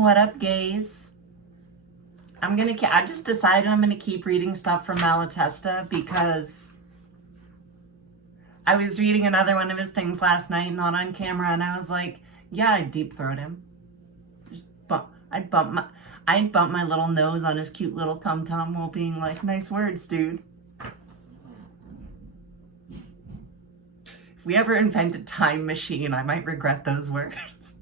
What up, gays? I just decided I'm gonna keep reading stuff from Malatesta because I was reading another one of his things last night, not on camera, and I was like, yeah, I'd deep throat him. I'd bump my little nose on his cute little tum-tum while being like, nice words, dude. If we ever invent a time machine, I might regret those words.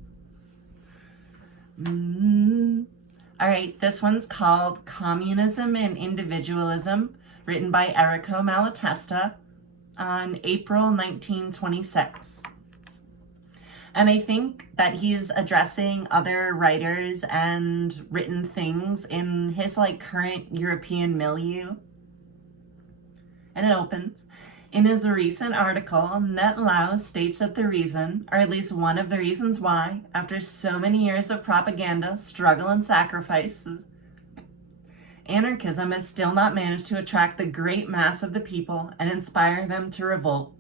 All right, this one's called Communism and Individualism, written by Errico Malatesta on April 1926. And I think that he's addressing other writers and written things in his current European milieu. And it opens. In his recent article, Net Lao states that the reason, or at least one of the reasons why, after so many years of propaganda, struggle, and sacrifices, anarchism has still not managed to attract the great mass of the people and inspire them to revolt,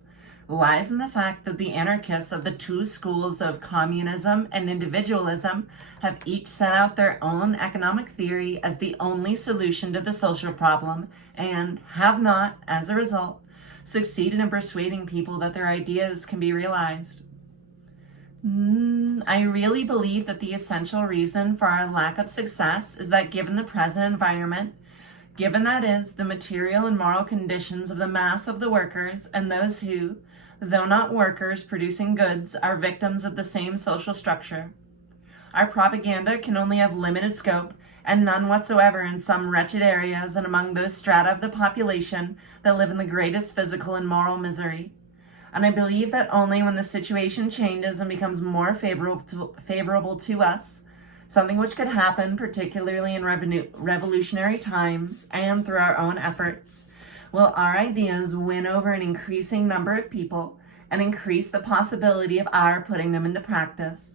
lies in the fact that the anarchists of the two schools of communism and individualism have each set out their own economic theory as the only solution to the social problem and have not, as a result, succeeded in persuading people that their ideas can be realized. I really believe that the essential reason for our lack of success is that given the present environment, given that is the material and moral conditions of the mass of the workers and those who, though not workers producing goods, are victims of the same social structure, our propaganda can only have limited scope and none whatsoever in some wretched areas and among those strata of the population that live in the greatest physical and moral misery. And I believe that only when the situation changes and becomes more favorable to us, something which could happen particularly in revolutionary times and through our own efforts, will our ideas win over an increasing number of people and increase the possibility of our putting them into practice.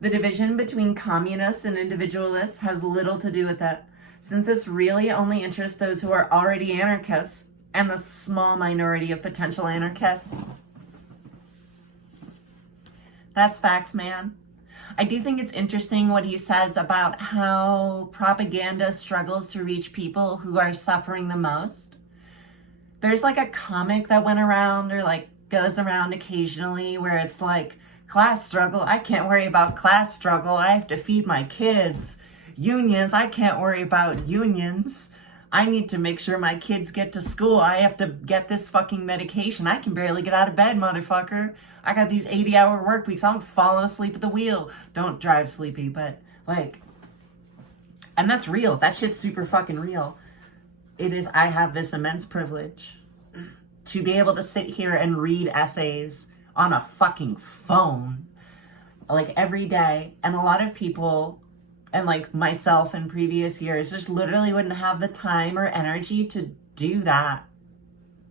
The division between communists and individualists has little to do with it, since this really only interests those who are already anarchists and the small minority of potential anarchists. That's facts, man. I do think it's interesting what he says about how propaganda struggles to reach people who are suffering the most. There's a comic that went around or goes around occasionally where it's class struggle, I can't worry about class struggle, I have to feed my kids. Unions, I can't worry about unions. I need to make sure my kids get to school. I have to get this fucking medication. I can barely get out of bed, motherfucker. I got these 80-hour work weeks. I'm falling asleep at the wheel. Don't drive sleepy, but and that's real. That shit's super fucking real. It is. I have this immense privilege to be able to sit here and read essays on a fucking phone every day, and a lot of people and myself in previous years just literally wouldn't have the time or energy to do that.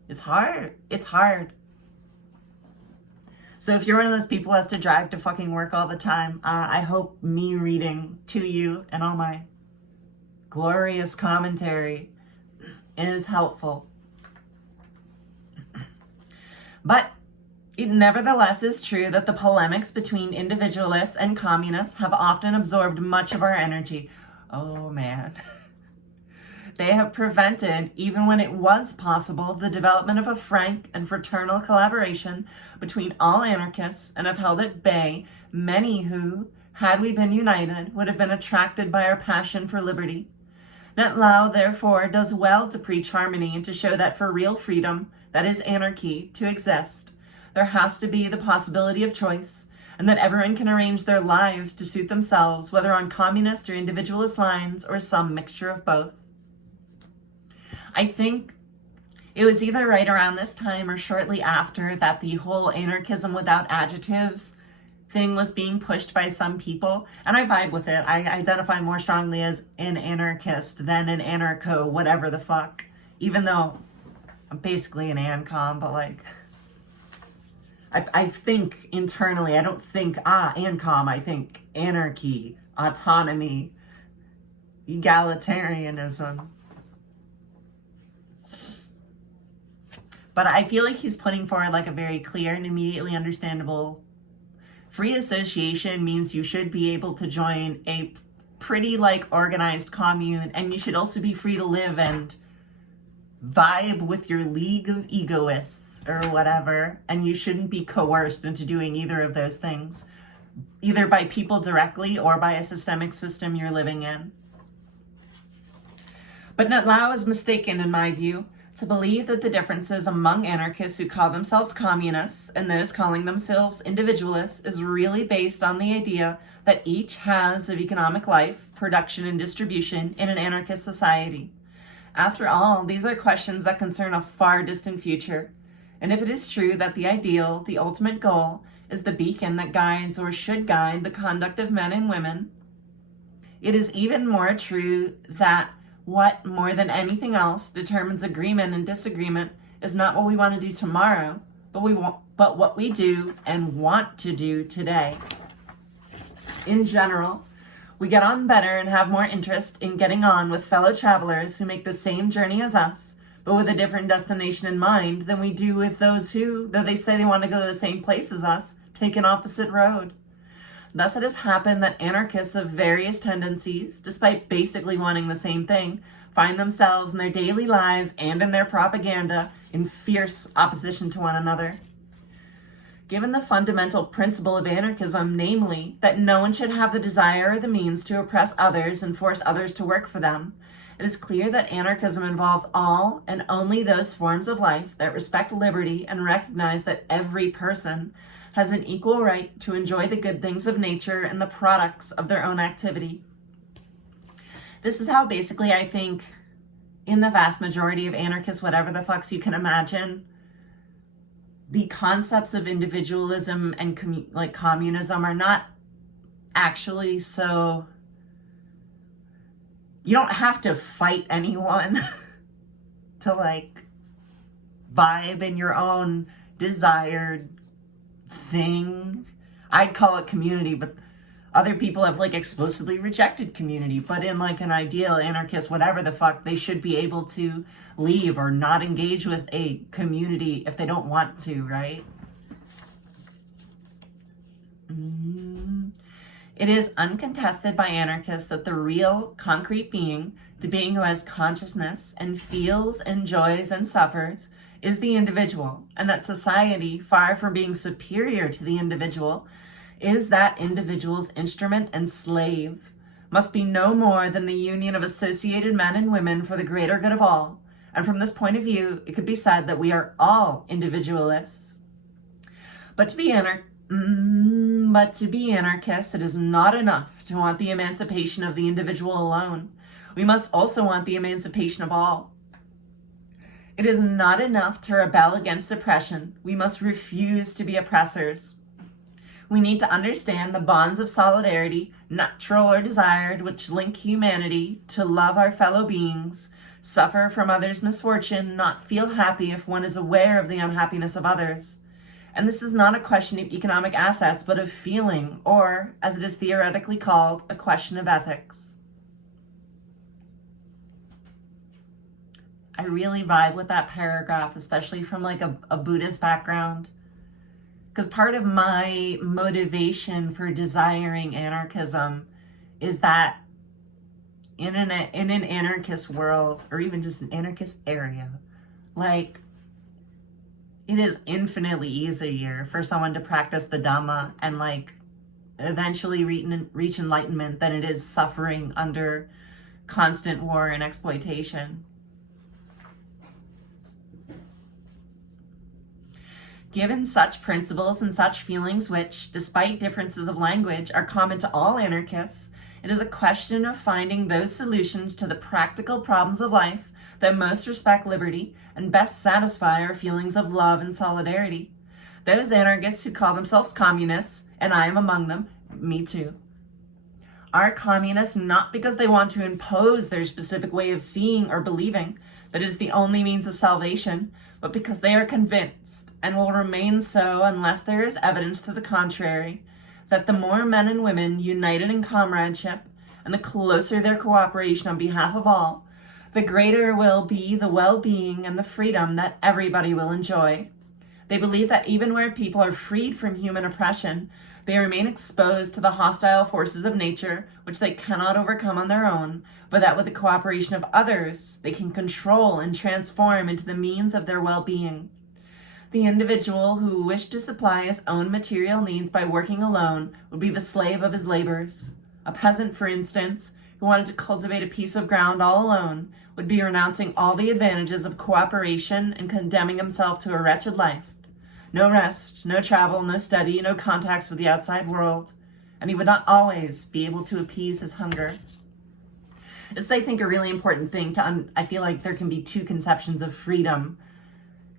It's hard. So if you're one of those people who has to drive to fucking work all the time, I hope me reading to you and all my glorious commentary is helpful. But it nevertheless is true that the polemics between individualists and communists have often absorbed much of our energy. Oh man. They have prevented, even when it was possible, the development of a frank and fraternal collaboration between all anarchists and have held at bay many who, had we been united, would have been attracted by our passion for liberty. Net Lao, therefore, does well to preach harmony and to show that for real freedom, that is anarchy, to exist, there has to be the possibility of choice, and that everyone can arrange their lives to suit themselves, whether on communist or individualist lines, or some mixture of both. I think it was either right around this time or shortly after that the whole anarchism without adjectives thing was being pushed by some people, and I vibe with it. I identify more strongly as an anarchist than an anarcho, whatever the fuck, even though I'm basically an ancom, but I think internally, I don't think, ancom, I think anarchy, autonomy, egalitarianism. But I feel like he's putting forward a very clear and immediately understandable free association means you should be able to join a pretty like organized commune, and you should also be free to live and vibe with your league of egoists or whatever, and you shouldn't be coerced into doing either of those things, either by people directly or by a systemic system you're living in. But Netlao is mistaken, in my view, to believe that the differences among anarchists who call themselves communists and those calling themselves individualists is really based on the idea that each has of economic life, production, and distribution in an anarchist society. After all, these are questions that concern a far distant future. And if it is true that the ideal, the ultimate goal, is the beacon that guides or should guide the conduct of men and women, it is even more true that what, more than anything else, determines agreement and disagreement is not what we want to do tomorrow, but what we do and want to do today. In general, we get on better and have more interest in getting on with fellow travelers who make the same journey as us, but with a different destination in mind, than we do with those who, though they say they want to go to the same place as us, take an opposite road. Thus it has happened that anarchists of various tendencies, despite basically wanting the same thing, find themselves in their daily lives and in their propaganda in fierce opposition to one another. Given the fundamental principle of anarchism, namely, that no one should have the desire or the means to oppress others and force others to work for them, it is clear that anarchism involves all and only those forms of life that respect liberty and recognize that every person has an equal right to enjoy the good things of nature and the products of their own activity. This is how basically I think, in the vast majority of anarchists, whatever the fucks you can imagine, the concepts of individualism and communism are not actually so... You don't have to fight anyone to like vibe in your own desired thing. I'd call it community, but other people have like explicitly rejected community. But in like an ideal anarchist, whatever the fuck, they should be able to leave or not engage with a community if they don't want to, right? It is uncontested by anarchists that the real, concrete being, the being who has consciousness and feels, enjoys, and suffers, is the individual, and that society, far from being superior to the individual, is that individual's instrument and slave, must be no more than the union of associated men and women for the greater good of all. And from this point of view, it could be said that we are all individualists. But to be anarchists, it is not enough to want the emancipation of the individual alone. We must also want the emancipation of all. It is not enough to rebel against oppression. We must refuse to be oppressors. We need to understand the bonds of solidarity, natural or desired, which link humanity to love our fellow beings, suffer from others' misfortune, not feel happy if one is aware of the unhappiness of others. And this is not a question of economic assets, but of feeling, or, as it is theoretically called, a question of ethics. I really vibe with that paragraph, especially from like a Buddhist background. Because part of my motivation for desiring anarchism is that in an anarchist world, or even just an anarchist area, like, it is infinitely easier for someone to practice the Dhamma and like eventually reach enlightenment than it is suffering under constant war and exploitation. Given such principles and such feelings which, despite differences of language, are common to all anarchists, it is a question of finding those solutions to the practical problems of life that most respect liberty and best satisfy our feelings of love and solidarity. Those anarchists who call themselves communists, and I am among them, me too, are communists not because they want to impose their specific way of seeing or believing that it is the only means of salvation, but because they are convinced, and will remain so unless there is evidence to the contrary, that the more men and women united in comradeship, and the closer their cooperation on behalf of all, the greater will be the well-being and the freedom that everybody will enjoy. They believe that even where people are freed from human oppression, They remain exposed to the hostile forces of nature, which they cannot overcome on their own, but that with the cooperation of others, they can control and transform into the means of their well-being. The individual who wished to supply his own material needs by working alone would be the slave of his labors. A peasant, for instance, who wanted to cultivate a piece of ground all alone, would be renouncing all the advantages of cooperation and condemning himself to a wretched life. No rest, no travel, no study, no contacts with the outside world, and he would not always be able to appease his hunger. This is, I think, a really important thing I feel like there can be two conceptions of freedom.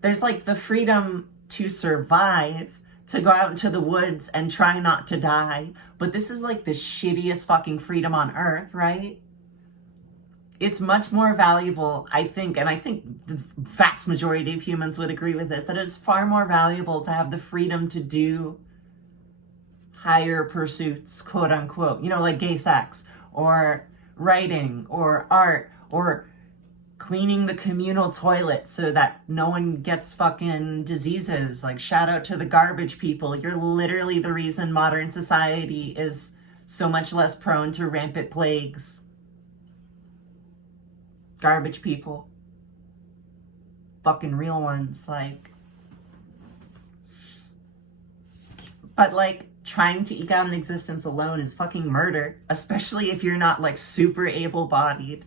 There's like the freedom to survive, to go out into the woods and try not to die, but this is like the shittiest fucking freedom on earth, right? It's much more valuable, I think, and I think the vast majority of humans would agree with this, that it's far more valuable to have the freedom to do higher pursuits, quote unquote, like gay sex, or writing, or art, or cleaning the communal toilet so that no one gets fucking diseases. Like, shout out to the garbage people. You're literally the reason modern society is so much less prone to rampant plagues. Garbage people. Fucking real ones, like. But, like, trying to eke out an existence alone is fucking murder. Especially if you're not, like, super able-bodied.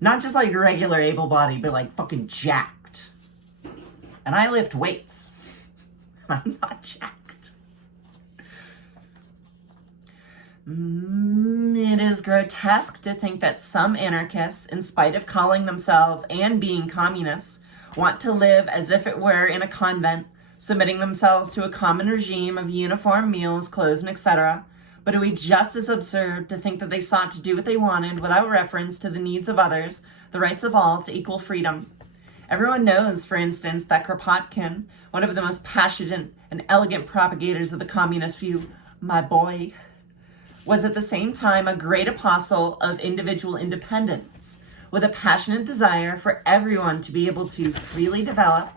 Not just, like, regular able-bodied, but, like, fucking jacked. And I lift weights. I'm not jacked. It is grotesque to think that some anarchists, in spite of calling themselves and being communists, want to live as if it were in a convent, submitting themselves to a common regime of uniform meals, clothes, and etc. But it would be just as absurd to think that they sought to do what they wanted without reference to the needs of others, the rights of all to equal freedom. Everyone knows, for instance, that Kropotkin, one of the most passionate and elegant propagators of the communist view, my boy, was at the same time a great apostle of individual independence, with a passionate desire for everyone to be able to freely develop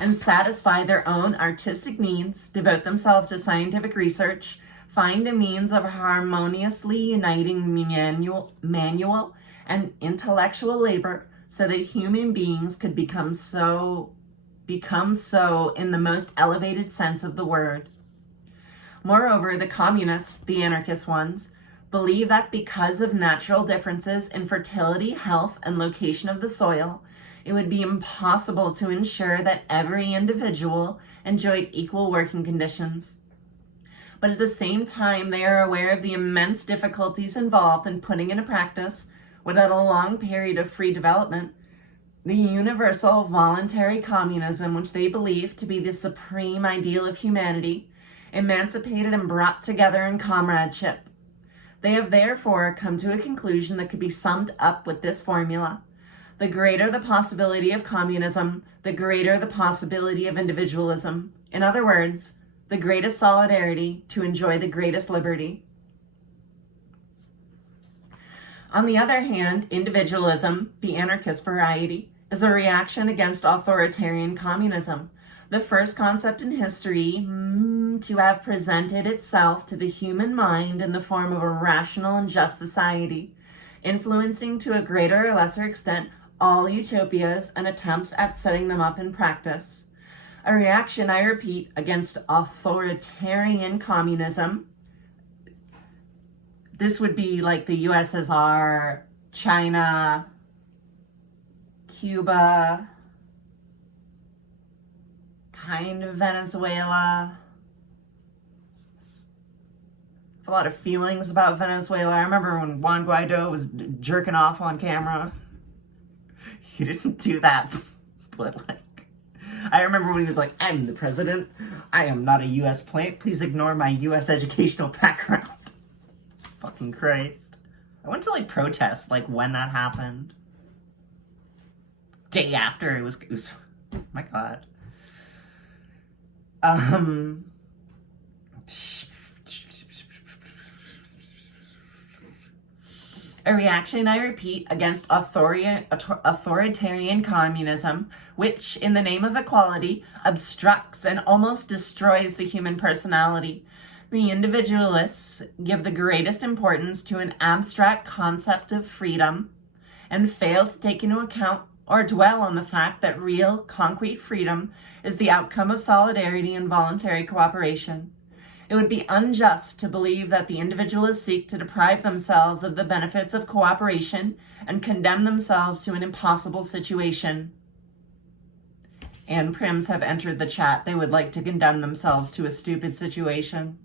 and satisfy their own artistic needs, devote themselves to scientific research, find a means of harmoniously uniting manual and intellectual labor so that human beings could become so in the most elevated sense of the word. Moreover, the communists, the anarchist ones, believe that because of natural differences in fertility, health, and location of the soil, it would be impossible to ensure that every individual enjoyed equal working conditions. But at the same time, they are aware of the immense difficulties involved in putting into practice, without a long period of free development, the universal voluntary communism which they believe to be the supreme ideal of humanity, emancipated and brought together in comradeship. They have therefore come to a conclusion that could be summed up with this formula. The greater the possibility of communism, the greater the possibility of individualism. In other words, the greatest solidarity to enjoy the greatest liberty. On the other hand, individualism, the anarchist variety, is a reaction against authoritarian communism, the first concept in history to have presented itself to the human mind in the form of a rational and just society, influencing to a greater or lesser extent all utopias and attempts at setting them up in practice. A reaction, I repeat, against authoritarian communism. This would be like the USSR, China, Cuba, kind of Venezuela. A lot of feelings about Venezuela. I remember when Juan Guaido was jerking off on camera. He didn't do that, but like, I remember when he was like, I'm the president. I am not a U.S. plant. Please ignore my U.S. educational background. Fucking Christ. I went to like protest like when that happened. Day after it was oh my God. A reaction, I repeat, against authoritarian communism, which, in the name of equality, obstructs and almost destroys the human personality. The individualists give the greatest importance to an abstract concept of freedom and fail to take into account or dwell on the fact that real, concrete freedom is the outcome of solidarity and voluntary cooperation. It would be unjust to believe that the individualists seek to deprive themselves of the benefits of cooperation and condemn themselves to an impossible situation. And Prims have entered the chat. They would like to condemn themselves to a stupid situation.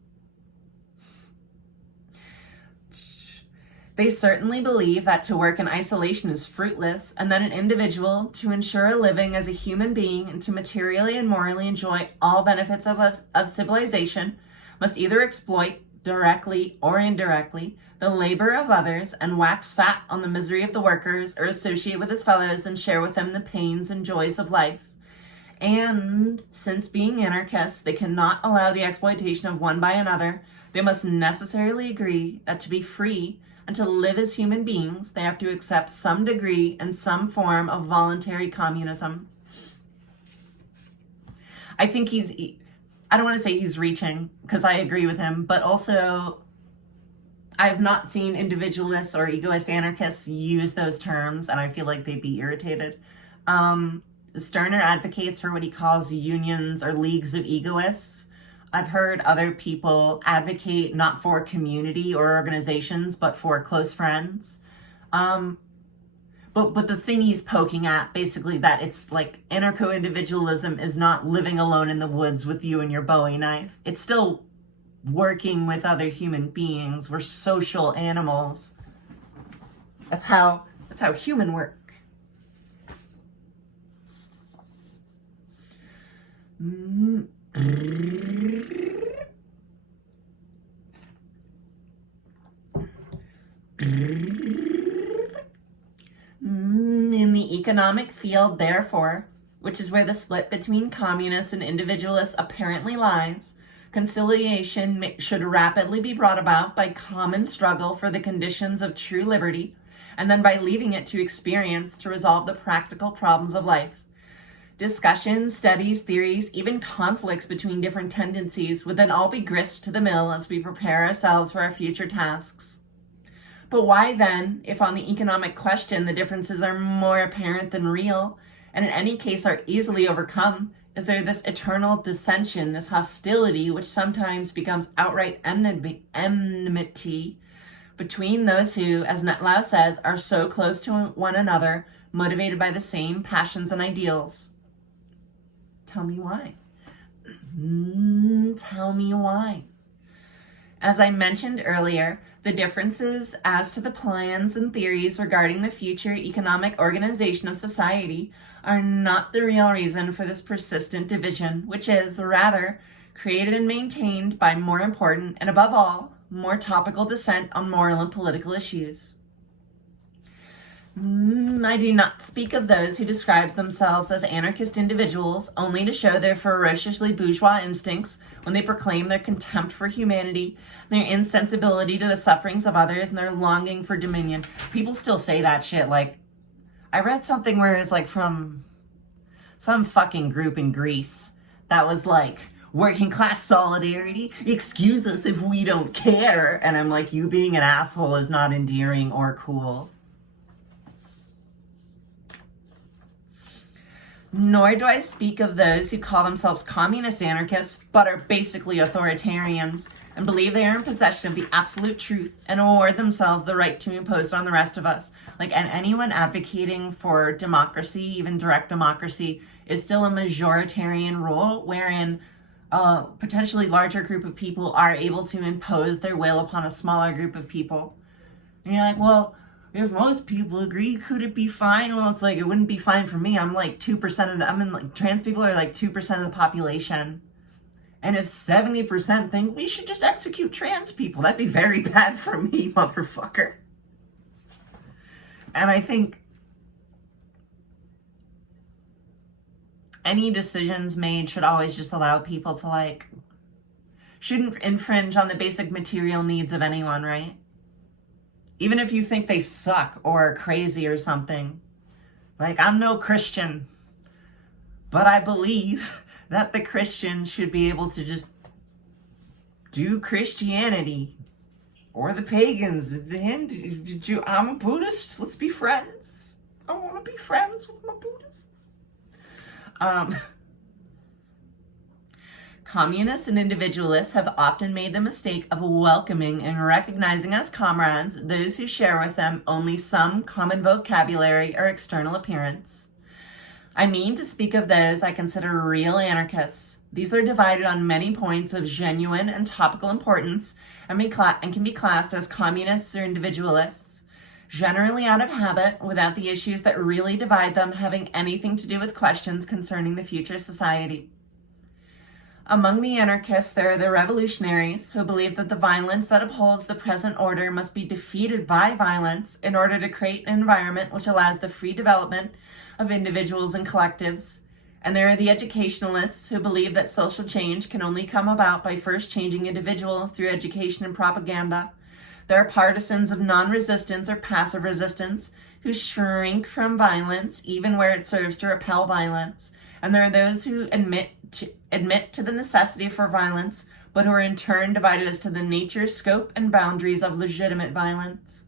They certainly believe that to work in isolation is fruitless, and that an individual, to ensure a living as a human being and to materially and morally enjoy all benefits of civilization, must either exploit, directly or indirectly, the labor of others and wax fat on the misery of the workers, or associate with his fellows and share with them the pains and joys of life. And since being anarchists, they cannot allow the exploitation of one by another, they must necessarily agree that to be free and to live as human beings, they have to accept some degree and some form of voluntary communism. I think I don't want to say he's reaching, because I agree with him, but also I've not seen individualists or egoist anarchists use those terms, and I feel like they'd be irritated. Stirner advocates for what he calls unions or leagues of egoists. I've heard other people advocate not for community or organizations, but for close friends. But the thing he's poking at, basically, that it's like anarcho-individualism is not living alone in the woods with you and your Bowie knife. It's still working with other human beings. We're social animals. That's how human work. In the economic field, therefore, which is where the split between communists and individualists apparently lies, conciliation should rapidly be brought about by common struggle for the conditions of true liberty, and then by leaving it to experience to resolve the practical problems of life. Discussions, studies, theories, even conflicts between different tendencies would then all be grist to the mill as we prepare ourselves for our future tasks. But why then, if on the economic question the differences are more apparent than real, and in any case are easily overcome, is there this eternal dissension, this hostility, which sometimes becomes outright enmity between those who, as Netlau says, are so close to one another, motivated by the same passions and ideals? Tell me why. Tell me why. As I mentioned earlier, the differences as to the plans and theories regarding the future economic organization of society are not the real reason for this persistent division, which is, rather, created and maintained by more important and, above all, more topical dissent on moral and political issues. I do not speak of those who describe themselves as anarchist individuals only to show their ferociously bourgeois instincts when they proclaim their contempt for humanity, their insensibility to the sufferings of others, and their longing for dominion. People still say that shit. Like, I read something where it was like from some fucking group in Greece that was like, working class solidarity, excuse us if we don't care. And I'm like, you being an asshole is not endearing or cool. Nor do I speak of those who call themselves communist anarchists, but are basically authoritarians, and believe they are in possession of the absolute truth, and award themselves the right to impose it on the rest of us. Like, and anyone advocating for democracy, even direct democracy, is still a majoritarian rule, wherein a potentially larger group of people are able to impose their will upon a smaller group of people. And you're like, well, if most people agree, could it be fine? Well, it's like, it wouldn't be fine for me. I'm like 2% of the, trans people are like 2% of the population. And if 70% think we should just execute trans people, that'd be very bad for me, motherfucker. And I think any decisions made should always just allow people to, like, shouldn't infringe on the basic material needs of anyone, right? Even if you think they suck or are crazy or something. Like, I'm no Christian, But I believe that the Christians should be able to just do Christianity. Or the pagans, the Hindu. I'm a Buddhist. Let's be friends. I want to be friends with my Buddhists. Communists and individualists have often made the mistake of welcoming and recognizing as comrades those who share with them only some common vocabulary or external appearance. I mean to speak of those I consider real anarchists. These are divided on many points of genuine and topical importance and can be classed as communists or individualists, generally out of habit, without the issues that really divide them having anything to do with questions concerning the future society. Among the anarchists, there are the revolutionaries who believe that the violence that upholds the present order must be defeated by violence in order to create an environment which allows the free development of individuals and collectives. And there are the educationalists who believe that social change can only come about by first changing individuals through education and propaganda. There are partisans of non-resistance or passive resistance who shrink from violence even where it serves to repel violence. And there are those who admit to the necessity for violence, but who are in turn divided as to the nature, scope, and boundaries of legitimate violence.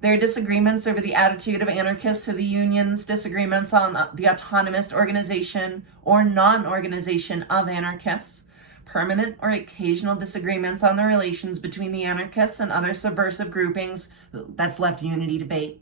There are disagreements over the attitude of anarchists to the unions, disagreements on the autonomous organization or non-organization of anarchists, permanent or occasional disagreements on the relations between the anarchists and other subversive groupings. That's left unity debate.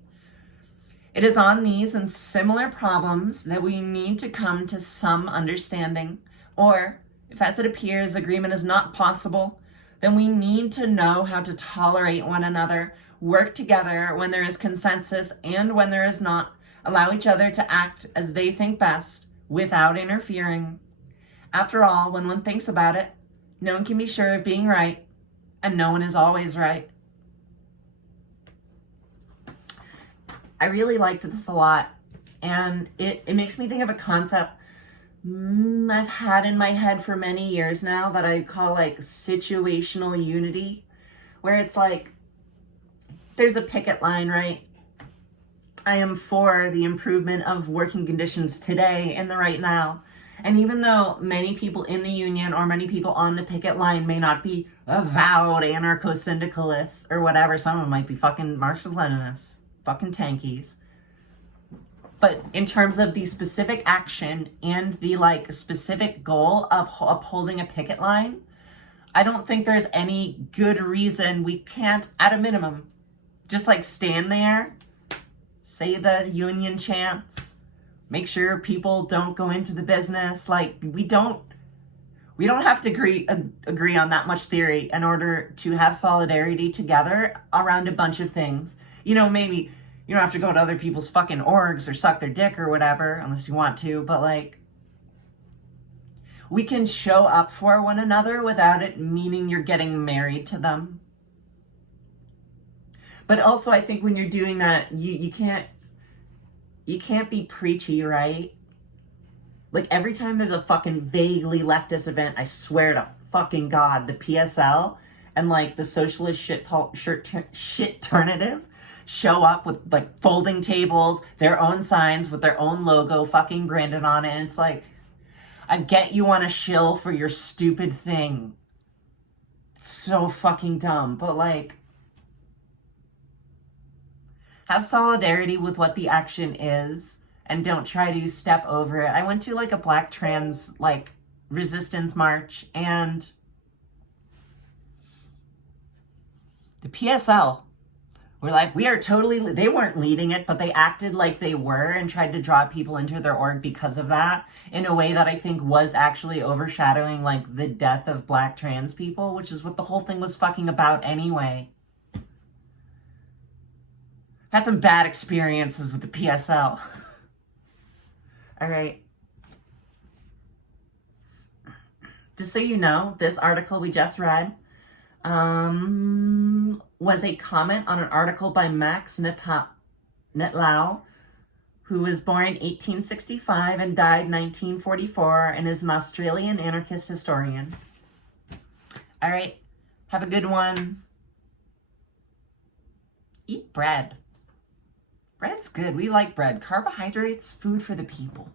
It is on these and similar problems that we need to come to some understanding, or, if as it appears agreement is not possible, then we need to know how to tolerate one another, work together when there is consensus and when there is not, allow each other to act as they think best without interfering. After all, when one thinks about it, no one can be sure of being right, and no one is always right. I really liked this a lot, and it makes me think of a concept I've had in my head for many years now that I call like situational unity, where it's like, there's a picket line, right? I am for the improvement of working conditions today in the right now. And even though many people in the union or many people on the picket line may not be avowed anarcho-syndicalists or whatever, some of them might be fucking Marxist-Leninists, fucking tankies. But in terms of the specific action and the like specific goal of upholding a picket line, I don't think there's any good reason we can't, at a minimum, just like stand there, say the union chants, make sure people don't go into the business. Like we don't have to agree on that much theory in order to have solidarity together around a bunch of things. You know, maybe you don't have to go to other people's fucking orgs or suck their dick or whatever, unless you want to, but like, we can show up for one another without it meaning you're getting married to them. But also, I think when you're doing that, you can't be preachy, right? Like, every time there's a fucking vaguely leftist event, I swear to fucking God, the PSL and, like, the socialist shit-ternative show up with, like, folding tables, their own signs with their own logo fucking branded on it, and it's like, I get you want to shill for your stupid thing. It's so fucking dumb, but, like, have solidarity with what the action is and don't try to step over it. I went to like a black trans like resistance march, and the PSL were like, we are totally, they weren't leading it, but they acted like they were and tried to draw people into their org because of that in a way that I think was actually overshadowing like the death of black trans people, which is what the whole thing was fucking about anyway. Had some bad experiences with the PSL. All right. Just so you know, this article we just read was a comment on an article by Max Nettlau, who was born in 1865 and died 1944 and is an Australian anarchist historian. All right. Have a good one. Eat bread. Bread's good. We like bread. Carbohydrates, food for the people.